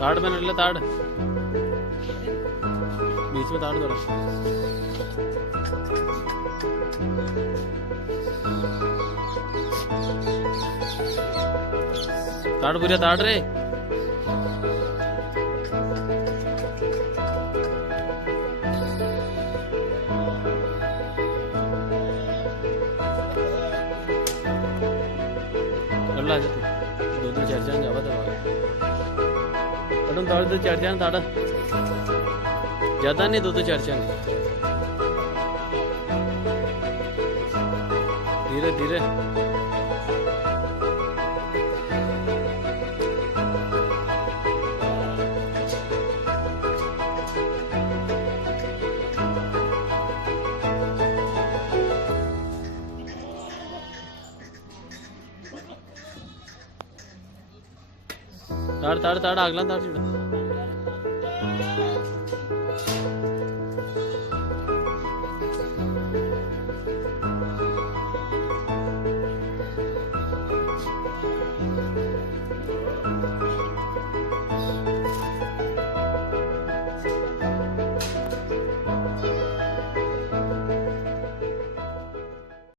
ताड़ मैंने ले ताड़ बीच में ताड़ थोड़ा ताड़ पूरा ताड़ रे अल्लाह दो दो चार चार जावा दवा अडम ताड़ दो चार चार ताड़ ज्यादा नहीं दो चार चार धीरे धीरे ताड़ ताड़ ताड़ आगला ताड़ चिड़ा